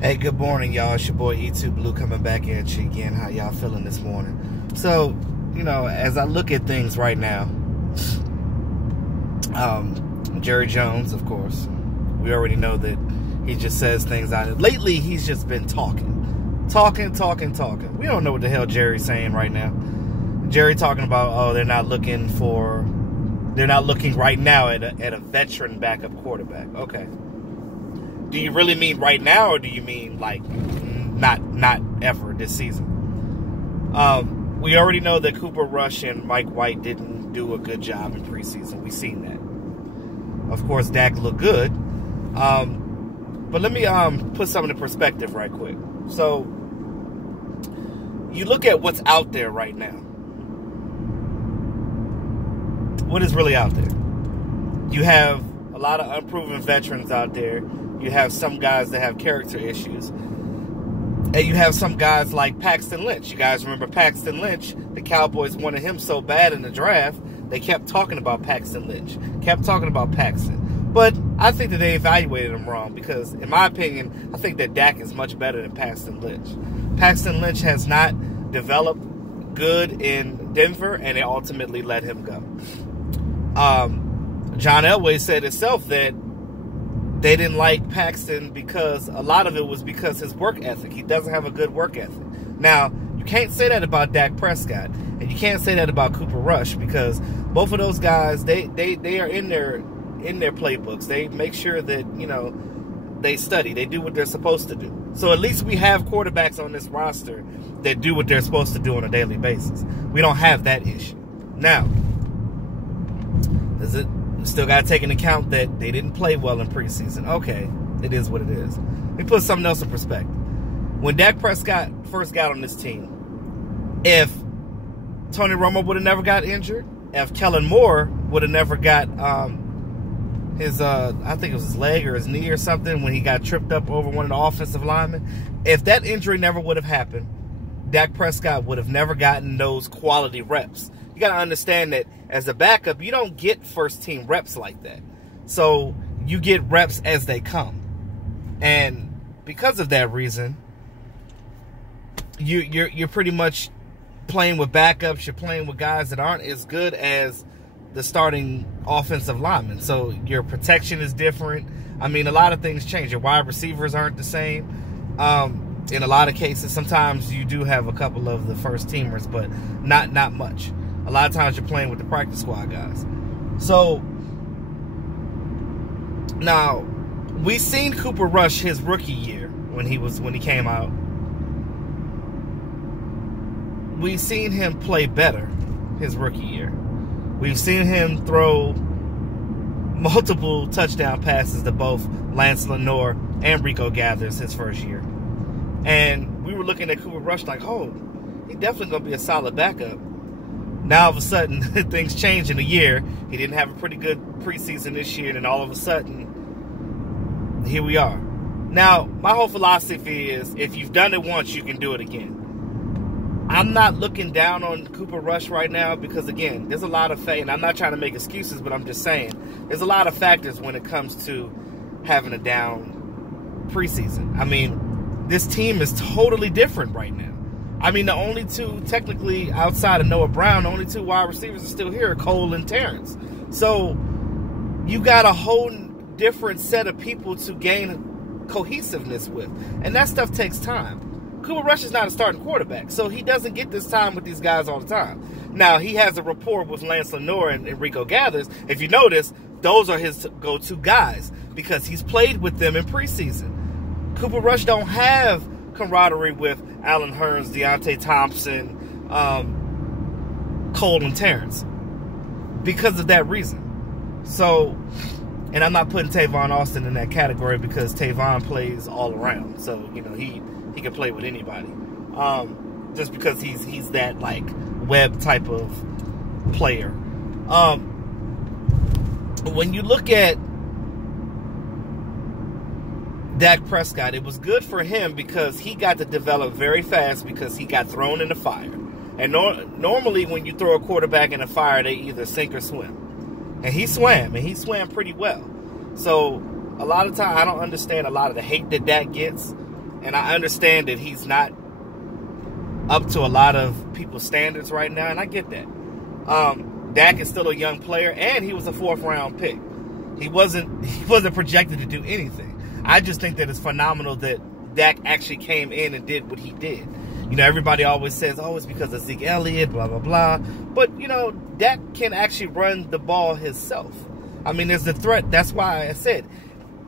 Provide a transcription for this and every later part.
Hey, good morning, y'all. It's your boy E2 Blue coming back at you again. How y'all feeling this morning? So, as I look at things right now, Jerry Jones, of course, we already know that he just says things out. Lately, he's just been talking. We don't know what the hell Jerry's saying right now. Jerry talking about, they're not looking right now at a veteran backup quarterback. Okay. Do you really mean right now, or do you mean like not ever this season? We already know that Cooper Rush and Mike White didn't do a good job in preseason. We've seen that. Of course, Dak looked good. But let me put something in perspective right quick. So you look at what's out there right now. What is really out there? You have a lot of unproven veterans out there. You have some guys that have character issues. And you have some guys like Paxton Lynch. You guys remember Paxton Lynch? The Cowboys wanted him so bad in the draft, they kept talking about Paxton Lynch. Kept talking about Paxton. But I think that they evaluated him wrong because, in my opinion, I think that Dak is much better than Paxton Lynch. Paxton Lynch has not developed good in Denver, and they ultimately let him go. John Elway said himself that they didn't like Paxton because a lot of it was because his work ethic. He doesn't have a good work ethic. Now, you can't say that about Dak Prescott, and you can't say that about Cooper Rush because both of those guys, they are in their playbooks. They make sure that, they study. They do what they're supposed to do. So at least we have quarterbacks on this roster that do what they're supposed to do on a daily basis. We don't have that issue. Now, we still got to take into account that they didn't play well in preseason. Okay, it is what it is. Let me put something else in perspective. When Dak Prescott first got on this team, if Tony Romo would have never got injured, if Kellen Moore would have never got his, I think it was his leg or his knee or something when he got tripped up over one of the offensive linemen, if that injury never would have happened, Dak Prescott would have never gotten those quality reps. You got to understand that as a backup, you don't get first-team reps like that. So you get reps as they come. And because of that reason, you're pretty much playing with backups. You're playing with guys that aren't as good as the starting offensive linemen. So your protection is different. I mean, a lot of things change. Your wide receivers aren't the same. In a lot of cases, sometimes you do have a couple of the first-teamers, but not much. A lot of times you're playing with the practice squad guys. So, now, we seen Cooper Rush his rookie year when he came out. We've seen him play better his rookie year. We've seen him throw multiple touchdown passes to both Lance Lenoir and Rico Gathers his first year. And we were looking at Cooper Rush like, he's definitely going to be a solid backup. Now, all of a sudden, things change in a year. He didn't have a pretty good preseason this year, and then all of a sudden, here we are. Now, my whole philosophy is if you've done it once, you can do it again. I'm not looking down on Cooper Rush right now because, again, there's a lot of and I'm not trying to make excuses, but I'm just saying there's a lot of factors when it comes to having a down preseason. I mean, this team is totally different right now. I mean, the only two, technically, outside of Noah Brown, the only two wide receivers are still here, Cole and Terrence. So, you got a whole different set of people to gain cohesiveness with. And that stuff takes time. Cooper Rush is not a starting quarterback, so he doesn't get this time with these guys all the time. Now, he has a rapport with Lance Lenoir and Rico Gathers. If you notice, those are his go-to guys because he's played with them in preseason. Cooper Rush don't have camaraderie with Allen Hurns, Deontay Thompson, Cole, and Terrence because of that reason. So, and I'm not putting Tavon Austin in that category because Tavon plays all around. So, he can play with anybody. Just because he's that, like, web type of player. When you look at Dak Prescott, it was good for him because he got to develop very fast because he got thrown in the fire. And normally when you throw a quarterback in the fire, they either sink or swim. And he swam pretty well. So a lot of time, I don't understand a lot of the hate that Dak gets And I understand that he's not up to a lot of people's standards right now, and I get that. Dak is still a young player, and he was a 4th-round pick. He wasn't projected to do anything. I just think that it's phenomenal that Dak actually came in and did what he did. You know, everybody always says, oh, it's because of Zeke Elliott, blah, blah, blah. But, you know, Dak can actually run the ball himself. I mean, there's the threat. That's why I said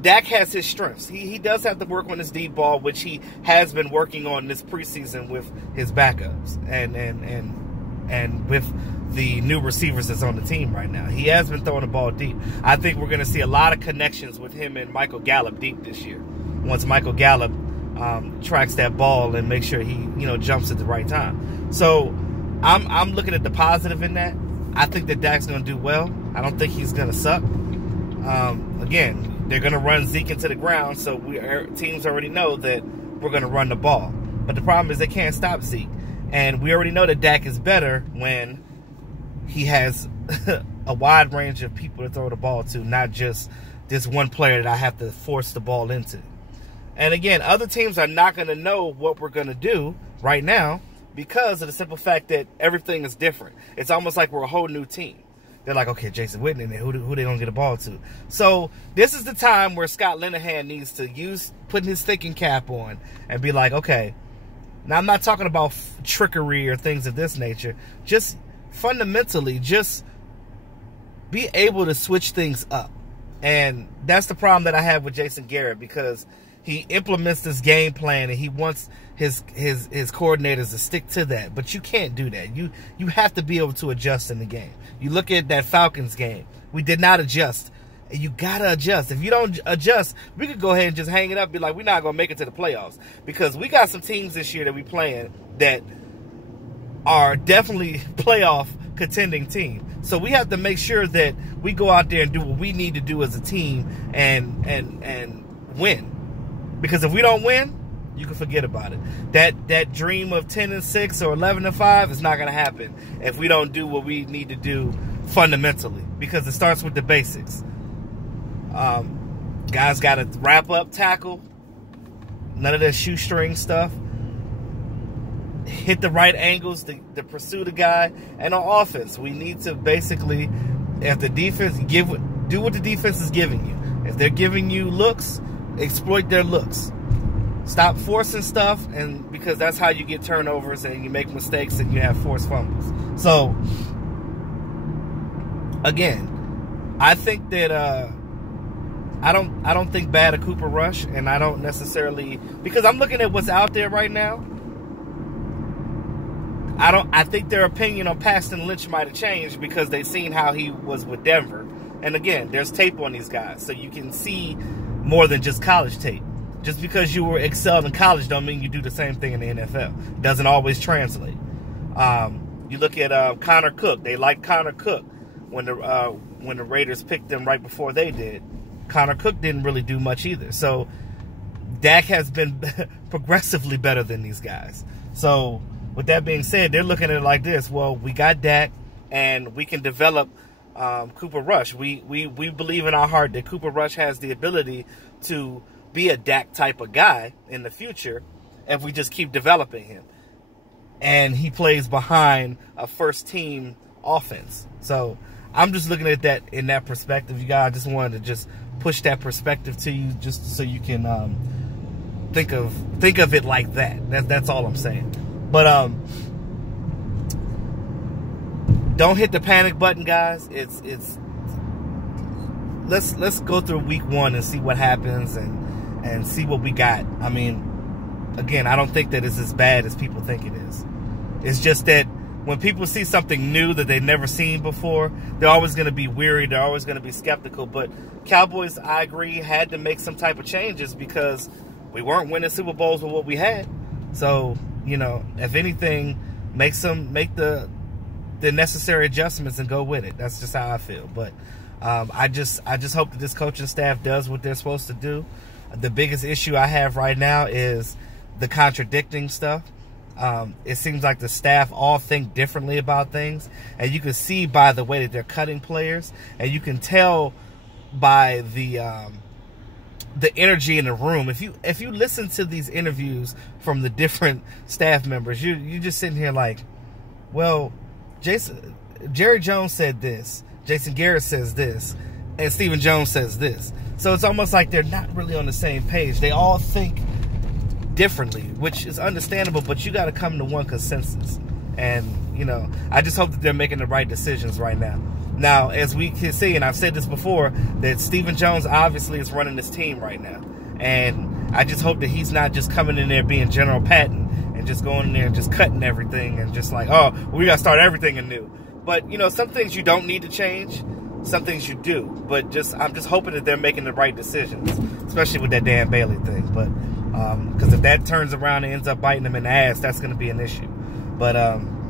Dak has his strengths. He does have to work on his deep ball, which he has been working on this preseason with his backups and with the new receivers that's on the team right now. He has been throwing the ball deep. I think we're going to see a lot of connections with him and Michael Gallup deep this year. Once Michael Gallup tracks that ball and make sure he, you know, jumps at the right time. So I'm looking at the positive in that. I think that Dak's going to do well. I don't think he's going to suck. Again, they're going to run Zeke into the ground, so teams already know that we're going to run the ball. But the problem is they can't stop Zeke. And we already know that Dak is better when he has a wide range of people to throw the ball to, not just this one player that I have to force the ball into. And again, other teams are not going to know what we're going to do right now because of the simple fact that everything is different. It's almost like we're a whole new team. They're like, okay, Jason Witten, and who they going to get a ball to? So this is the time where Scott Linehan needs to putting his thinking cap on and be like, okay, now I'm not talking about trickery or things of this nature. Just fundamentally, just be able to switch things up. And that's the problem that I have with Jason Garrett, because he implements this game plan and he wants his coordinators to stick to that. But you can't do that. You have to be able to adjust in the game. You look at that Falcons game. We did not adjust. And you got to adjust. If you don't adjust, we could go ahead and just hang it up and be like, we're not going to make it to the playoffs. Because we got some teams this year that we playing that are definitely playoff contending team. So we have to make sure that we go out there and do what we need to do as a team and win. Because if we don't win, you can forget about it. That dream of 10-6 or 11-5 is not going to happen if we don't do what we need to do fundamentally. Because it starts with the basics. Guys got to wrap up, tackle. None of that shoestring stuff. Hit the right angles to pursue the guy. And on offense, we need to basically, if the defense do what the defense is giving you. If they're giving you looks, exploit their looks. Stop forcing stuff, and because that's how you get turnovers and you make mistakes and you have forced fumbles. So again, I think that I don't think bad of Cooper Rush, and I don't necessarily, because I'm looking at what's out there right now. I think their opinion on Paxton Lynch might have changed because they've seen how he was with Denver. And again, there's tape on these guys, so you can see more than just college tape. Just because you were excelled in college don't mean you do the same thing in the NFL. It doesn't always translate. You look at Connor Cook. They liked Connor Cook when the Raiders picked him right before they did. Connor Cook didn't really do much either. So Dak has been progressively better than these guys. So with that being said, they're looking at it like this. Well, we got Dak, and we can develop Cooper Rush. We believe in our heart that Cooper Rush has the ability to be a Dak type of guy in the future if we just keep developing him. And he plays behind a first-team offense. So I'm just looking at that in that perspective. You guys, I just wanted to just push that perspective to you just so you can think of it like that. That's all I'm saying. But don't hit the panic button, guys. Let's go through week 1 and see what happens and see what we got. I mean, again, I don't think that it's as bad as people think it is. It's just that when people see something new that they've never seen before, they're always going to be weary. They're always going to be skeptical. But Cowboys, I agree, had to make some type of changes because we weren't winning Super Bowls with what we had. So, you know, if anything, make the necessary adjustments and go with it. That's just how I feel. But I just hope that this coaching staff does what they're supposed to do. The biggest issue I have right now is the contradicting stuff. It seems like the staff all think differently about things, and you can see by the way that they're cutting players, and you can tell by the the energy in the room. If you listen to these interviews from the different staff members, you just sitting here like, well, Jerry Jones said this, Jason Garrett says this, and Stephen Jones says this. So it's almost like they're not really on the same page. They all think differently, which is understandable, but you got to come to one consensus. And, you know, I just hope that they're making the right decisions right now. Now, as we can see, and I've said this before, that Stephen Jones obviously is running this team right now. And I just hope that he's not just coming in there being General Patton and just going in there and just cutting everything and just like, oh, we got to start everything anew. But, you know, some things you don't need to change. Some things you do. But I'm just hoping that they're making the right decisions, especially with that Dan Bailey thing. But because if that turns around and ends up biting them in the ass, that's going to be an issue. But,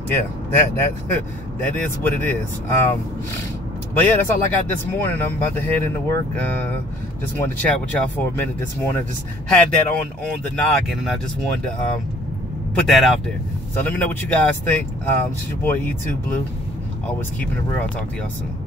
yeah, that is what it is. But yeah, that's all I got this morning. I'm about to head into work. Just wanted to chat with y'all for a minute this morning. Just had that on the noggin, and I just wanted to put that out there. So let me know what you guys think. This is your boy E2 Blue. Always keeping it real. I'll talk to y'all soon.